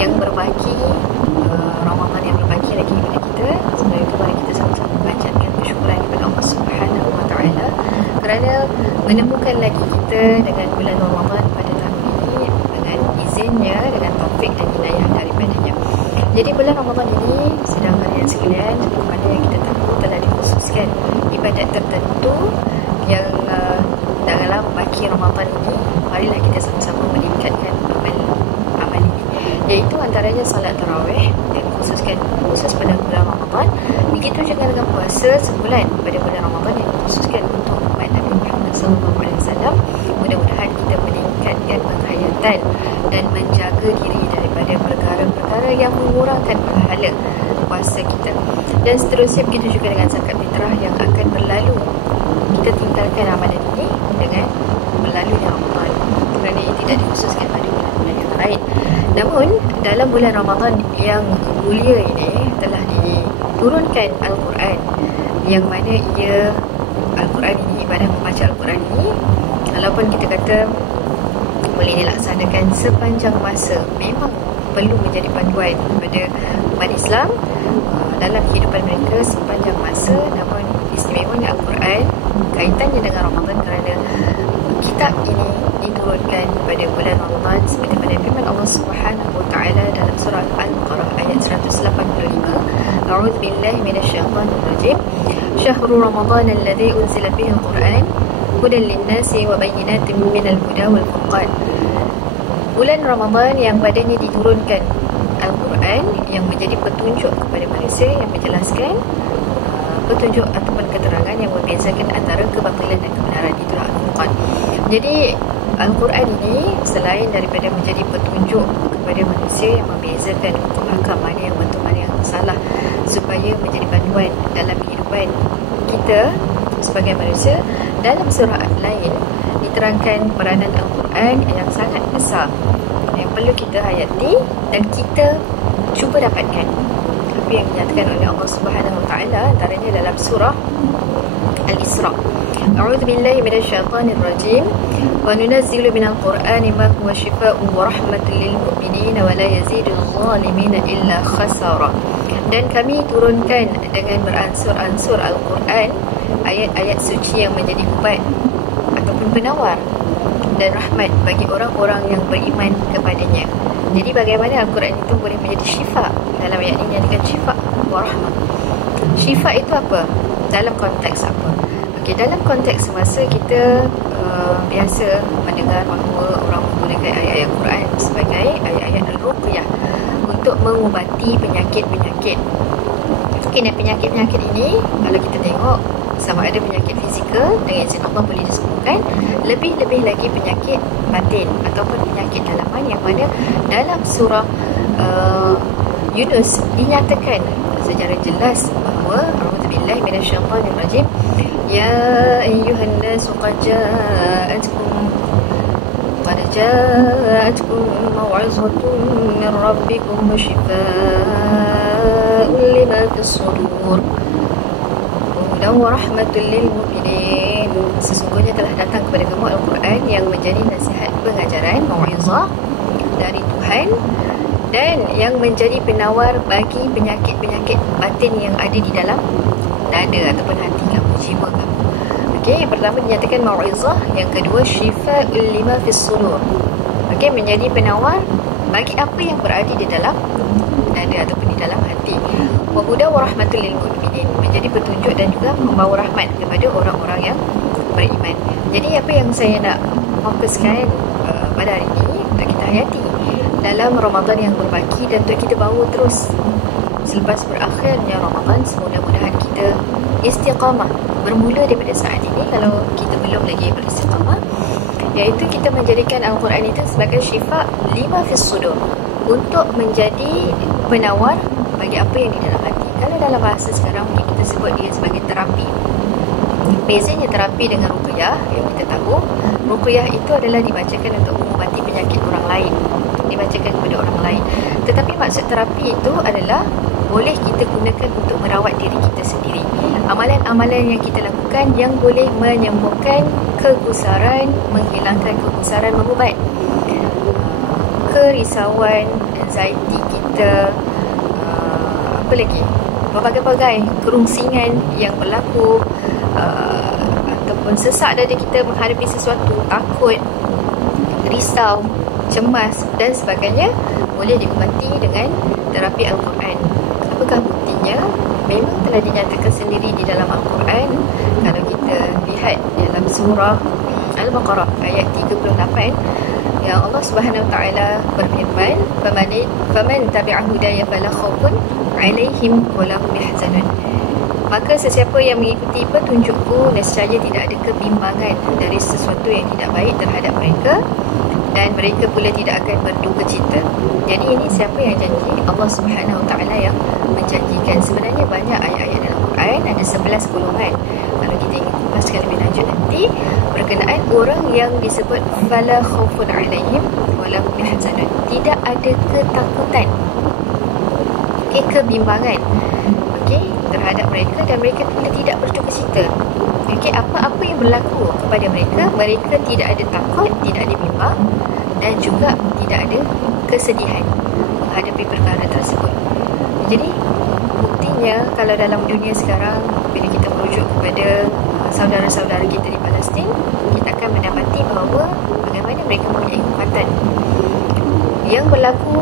yang berbagi, Ramadan yang berbagi lagi kepada kita. Sebelum itu mari kita sama-sama panjatkan bersyukuran kepada Allah Subhanahu wa Ta'ala kerana menemukan lagi kita dengan bulan Ramadan pada tahun ini dengan izinnya, dengan taufik dan hidayah daripadanya. Jadi bulan Ramadan ini, sedang kalian sekalian, seperti mana yang kita tahu telah dikhususkan ibadat tertentu yang dalam baki Ramadan ini, marilah kita sama-sama meningkatkan amal ini, iaitu antaranya salat tarawih yang dikhususkan khusus pada bulan Ramadan. Begitu juga dengan puasa sebulan pada bulan Ramadan yang dikhususkan untuk umat Nabi Muhammad SAW. Mudah-mudahan kita meningkatkan penghayatan dan menjaga diri daripada perkara-perkara yang mengurangkan pahala puasa kita. Dan seterusnya begitu juga dengan zakat fitrah yang akan berlalu. Kita tinggalkan amalan ini dengan berlalunya Ramadan kerana ia tidak dikhususkan pada bulan-bulan yang lain. Namun dalam bulan Ramadan yang mulia ini telah diturunkan Al-Quran, yang mana Al-Quran ini, ibadah membaca Al-Quran ini, walaupun kita kata boleh dilaksanakan sepanjang masa, memang perlu menjadi panduan kepada umat Islam dalam kehidupan mereka sepanjang masa. Namun istimewanya Al-Quran kaitannya dengan Ramadan kerana kitab ini diturunkan pada bulan Ramadan seperti mana firman Allah Subhanahu wa Ta'ala dalam surah Al-Baqarah ayat 185. A'udzu billahi minasyaitonir rajim. Syahrul Ramadan alladzi unzila fihi al-Quran hudan lin-nasi wa bayyinatin minal huda wal furqan. Bulan Ramadan yang padanya diturunkan Al-Quran yang menjadi petunjuk kepada manusia, yang menjelaskan petunjuk ataupun keterangan yang membezakan antara kebatilan dan kebenaran. Itulah Al-Quran. Jadi Al-Quran ini selain daripada menjadi petunjuk kepada manusia yang membezakan hukum hakam mana yang betul mana yang salah, supaya menjadi panduan dalam kehidupan kita sebagai manusia, dalam surah lain diterangkan peranan Al-Quran yang sangat besar yang perlu kita hayati dan kita cuba dapatkan apa yang dinyatakan oleh Allah Subhanahu wa Ta'ala antaranya dalam surah Al-Isra. A'udzu billahi minasyaitonir rajim. Wa nunazzilu minal Qur'ani ma huwa shifaa'un wa rahmatun lil mu'minin wa la yazidul zalimin illa khasara. Dan kami turunkan dengan beransur-ansur Al-Quran ayat-ayat suci yang menjadi ubat ataupun penawar dan rahmat bagi orang-orang yang beriman kepadanya. Jadi bagaimana Al-Quran itu boleh menjadi syifa? Dalam ayat ini nyatakan syifa wa rahmat. Syifa itu apa? Dalam konteks apa? Okey, dalam konteks semasa kita biasa mendengar bahawa orang menggunakan ayat-ayat Quran sebagai ayat-ayat al-ruqyah untuk mengubati penyakit-penyakit. Okey, dan penyakit-penyakit ini kalau kita tengok sama ada penyakit fizikal dengan izin Allah boleh disembuhkan, lebih-lebih lagi penyakit batin ataupun penyakit dalaman yang mana dalam surah Yunus dinyatakan secara jelas bahawa a'udzubillahi minasyaitonir rajim, ya ayyuhan nasu qad ja'atkum maw'izatun min rabbikum wa shifaa'un lima fis sudur dan rahmatul lil mu'minin. Sesungguhnya telah datang kepada kamu Al-Quran yang menjadi nasihat pengajaran, mau'izah dari Tuhan, dan yang menjadi penawar bagi penyakit-penyakit batin yang ada di dalam dada ataupun hati kamu, jiwa kamu. Okey, yang pertama dinyatakan mau'izah, yang kedua syifa'ul lima fis sudur. Okey, menjadi penawar bagi apa yang berada di dalam dada ataupun di dalam hati. Wa huda wa rahmatul lil mu'minin, menjadi petunjuk dan juga membawa rahmat kepada orang-orang yang beriman. Jadi apa yang saya nak fokuskan pada hari ini untuk kita hayati dalam Ramadan yang berbaki dan untuk kita bawa terus selepas berakhirnya Ramadan, semudah-mudahan kita istiqamah bermula daripada saat ini kalau kita belum lagi beristiqamah, iaitu kita menjadikan Al-Quran itu sebagai syifa lima fis sudur, untuk menjadi penawar bagi apa yang di dalam hati. Kalau dalam bahasa sekarang mungkin kita sebut dia sebagai terapi. Bezanya terapi dengan ruqyah yang kita tahu, ruqyah itu adalah dibacakan untuk mengubati penyakit orang lain, dibacakan kepada orang lain. Tetapi maksud terapi itu adalah boleh kita gunakan untuk merawat diri kita sendiri. Amalan-amalan yang kita lakukan yang boleh menyembuhkan kegusaran, menghilangkan kegusaran, mengubat kerisauan, anxiety kita, apa lagi, berbagai-bagai kerungsingan yang berlaku, ataupun sesak dada kita menghadapi sesuatu, takut, risau, cemas dan sebagainya, boleh diubati dengan terapi Al-Quran. Apakah buktinya? Memang telah dinyatakan sendiri di dalam Al-Quran. Kalau kita lihat dalam surah Al-Baqarah ayat 38, yang Allah Subhanahu Wa Taala berfirman, "Faman tabi'a hudaya fala khaufun 'alaihim wa la hum yahzanun." Maka sesiapa yang mengikuti petunjukku, nescaya tidak ada kebimbangan dari sesuatu yang tidak baik terhadap mereka, dan mereka pula tidak akan berduka cita. Jadi ini siapa yang janji? Allah Subhanahu Wa Taala yang menjanjikan. Sebenarnya banyak ayat-ayat dalam Quran, ada 11 golongan. Kalau kita ingin kupaskan lebih lanjut nanti berkenaan orang yang disebut fala khaufun 'alaihim wa la hum yahzanun, tidak ada ketakutan, kebimbangan, terhadap mereka, dan mereka pula tidak berduka cita. Apa-apa yang berlaku kepada mereka, mereka tidak ada takut, tidak ada bimbang, dan juga tidak ada kesedihan menghadapi perkara tersebut. Jadi buktinya, kalau dalam dunia sekarang, bila kita merujuk kepada saudara-saudara kita di Palestin, kita akan mendapati bahawa bagaimana mereka mempunyai kekuatan yang berlaku,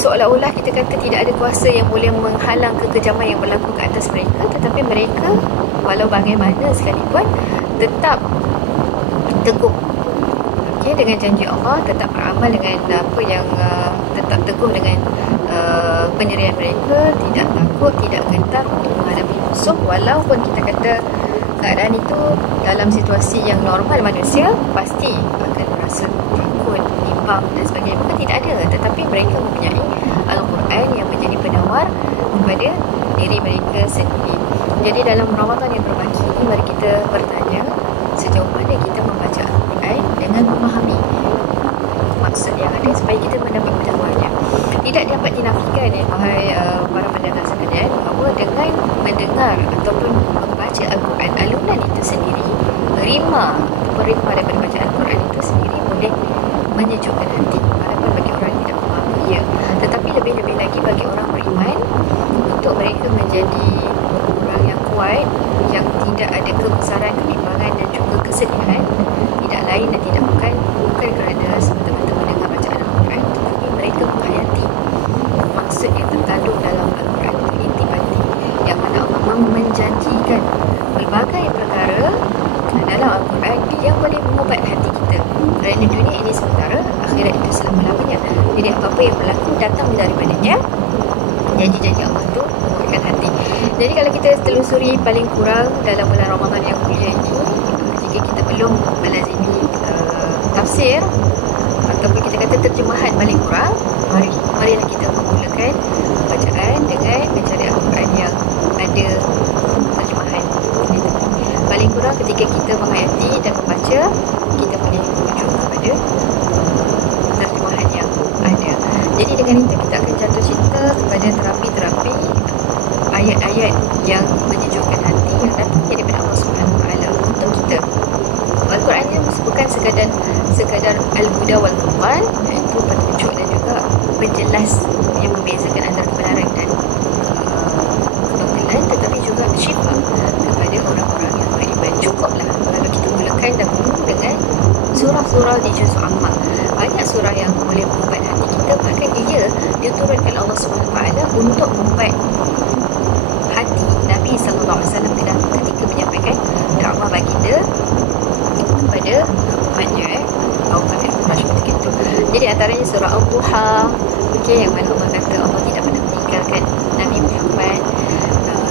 seolah-olah kita kata tidak ada kuasa yang boleh menghalang kekejaman yang berlaku ke atas mereka, tetapi mereka walau bagaimana sekalipun tetap teguh dengan janji Allah, tetap beramal dengan apa yang tetap teguh dengan pendirian mereka, tidak takut, tidak gentar untuk menghadapi musuh. Walaupun kita kata keadaan itu dalam situasi yang normal, manusia pasti akan merasa takut, bimbang dan sebagainya, bukan tidak ada, tetapi mereka mempunyai Al-Quran yang menjadi penawar kepada diri mereka sendiri. Jadi dalam Ramadan yang berbaki ini, mari kita bertanya sejauh mana kita membaca Al-Quran dengan memahami maksud yang ada supaya kita mendapat penyawanya. Tidak dapat dinafikan wahai para pendengar sekalian, bahawa dengan mendengar ataupun membaca Al-Quran, alunan itu sendiri, ritma daripada bacaan Al-Quran itu sendiri boleh menyejukkan hati, walaupun bagi orang yang tidak memahami, ya, tetapi lebih-lebih lagi bagi orang beriman, untuk mereka menjadi orang yang kuat, yang tidak ada kebesaran, kebimbangan dan juga kesedihan, tidak lain dan tidak bukan kerana semata-mata mendengar bacaan Al-Quran, tetapi mereka menghayati maksud yang terkandung dalam Al-Quran itu, intipati, yang mana Allah menjanjikan berbagai perkara dalam Al-Quran yang boleh mengubat hati kita. Kerana dunia ini sementara, akhirat itu selama-lamanya. Jadi apa-apa yang berlaku datang daripadanya, janji-janji Allah itu menguatkan hati. Jadi kalau kita telusuri paling kurang dalam bulan Ramadan yang mulia ini, jika kita belum melazimi tafsir ataupun kita kata terjemahan paling kurang, marilah kita memulakan bacaan dengan mencari Al-Quran yang ada terjemahan. Paling kurang ketika kita menghayati dan membaca, kita boleh menuju kepada terjemahan yang ada. Jadi dengan itu kita akan jatuh cinta kepada terapi-terapi ayat-ayat yang menyejukkan hati yang datang daripada Allah Subhanahu Wa Taala untuk kita. Al-Quran ini bukan sekadar al-huda wal furqan, iaitu petunjuk dan juga penjelas yang membezakan antara kebenaran dan kebatilan, tetapi juga syifa kepada orang-orang yang beriman. Cukuplah kalau kita mulakan dahulu dengan surah-surah di juz amma. Banyak surah yang boleh mengubat hati kita, bahkan ia diturunkan Allah Subhanahu Wa Taala untuk mengubat hati Nabi sallallahu alaihi wasallam ketika menyampaikan dakwah baginda kepada umatnya, kaum Quraisy ketika itu. Jadi antaranya surah Al-Duha, yang mana Allah kata Allah tidak pernah meninggalkan Nabi Muhammad.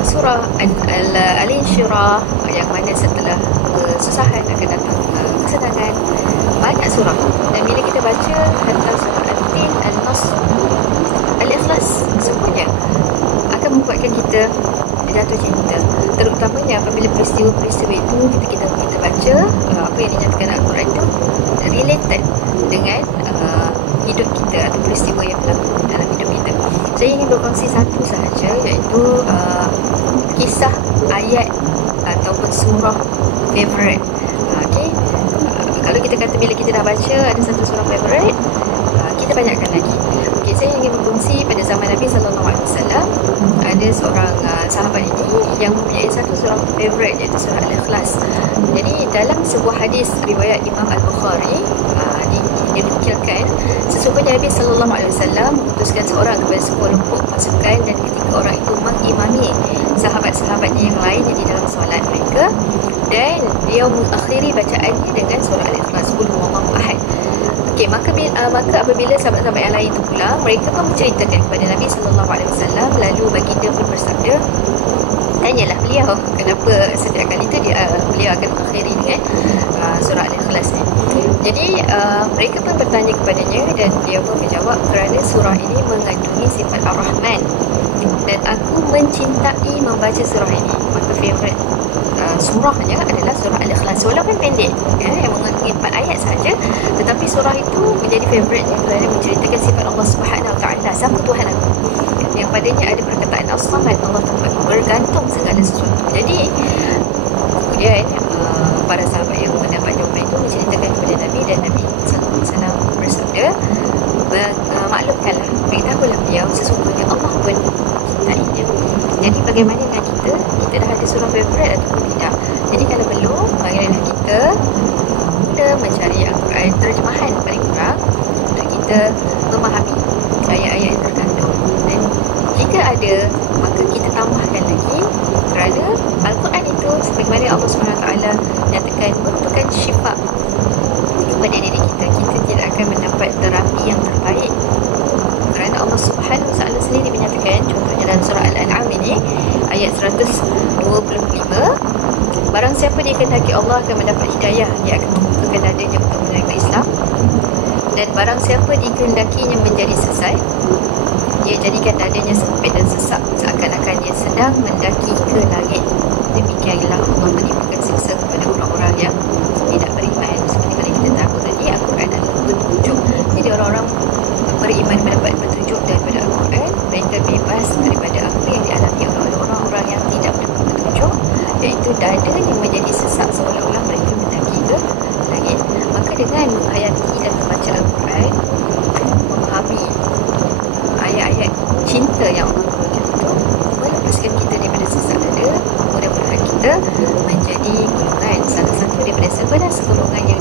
Surah Al-Insyirah, yang mana setelah kesusahan akan datang kesenangan. Banyak surah, dan bila kita baca tentang surah Al-Tin, Al-Nasr, Al-Ikhlas, semuanya akan membuatkan kita jatuh cinta, terutamanya apabila peristiwa-peristiwa itu kita baca apa yang dinyatakan Al-Quran itu related dengan hidup kita atau peristiwa yang berlaku dalam hidup kita. Saya ingin berkongsi satu sahaja, iaitu kisah ayat ataupun surah favorite. Kalau kita kata bila kita dah baca ada satu surah favorite, kita kita banyakkan lagi. Okay, saya ingin berkongsi pada zaman Nabi SAW, ada seorang sahabat ini yang mempunyai satu surah favorite, iaitu surah Al-Ikhlas. Jadi dalam sebuah hadis riwayat Imam Al-Bukhari, dinukilkan sesungguhnya Nabi SAW memutuskan seorang kepada 10 pasukan, dan ketika orang itu mengimami sahabat-sahabatnya yang lain di dalam solat mereka, dan dia mengakhiri bacaannya dengan surah Al-Ikhlas, Qul huwallahu ahad. Okey, maka apabila sahabat-sahabat yang lain itu pulang, mereka pun menceritakan kepada Nabi SAW, lalu baginda pun bersabda, tanyalah beliau kenapa setiap kali itu beliau akan mengakhiri dengan surah Al-Ikhlas ni. Jadi mereka pun bertanya kepadanya, dan dia pun menjawab, kerana surah ini mengandungi sifat Ar-Rahman, dan aku mencintai membaca surah ini. Maka favorite surahnya adalah surah Al-Ikhlas, walaupun pendek, yang mengandungi 4 ayat saja, tetapi surah itu menjadi favoritnya kerana menceritakan sifat Allah Subhanahu Wa Taala, siapa Tuhan aku, yang padanya ada perkataan As-Samad, Allah tempat bergantung segala sesuatu. Jadi kemudian para sahabat yang mendapat jawapan itu menceritakan kepada Nabi, dan Nabi SAW bersabda, maklumkanlah, beritahulah beliau, sesungguhnya Allah pun mencintainya. Jadi bagaimana dengan kita? Kita dah ada surah favorite ataupun tidak? Jadi kalau belum, bagaimana kita mula mencari Al-Quran terjemahan paling kurang untuk kita memahami ayat-ayat yang terkandung, dan jika ada, maka kita tambahkan lagi, kerana Al-Quran itu sebagaimana Allah SWT nyatakan merupakan syifa kepada diri kita. Kita tidak akan mendapat terapi yang terbaik, kerana Allah Subhanahu SWT sendiri menyatakan, contohnya dalam surah Al-An'am ini ayat 125, barang siapa dikehendaki Allah akan mendapat hidayah, dia akan membukakan dadanya untuk menerima Islam, dan barang siapa dikehendakinya menjadi sesat, dia jadikan dadanya sempit dan sesak, seakan-akan dia sedang mendaki ke langit. Demikianlah Allah menimpakan siksa kepada orang-orang yang tidak beriman. Seperti mana kita tahu tadi, Al-Quran adalah petunjuk. Jadi orang-orang beriman mendapat petunjuk daripada Al-Quran, mereka bebas daripada apa yang dialami oleh orang-orang yang tidak mendapat petunjuk, iaitu dada yang menjadi sesak seolah-olah mereka mendaki ke langit. Maka dengan menghayati dan membaca Al-Quran, memahami ayat-ayat cinta yang Allah turunkan itu, melepaskan kita daripada sesak dada, mudah-mudahan kita menjadi golongan, salah satu daripada 11 golongan yang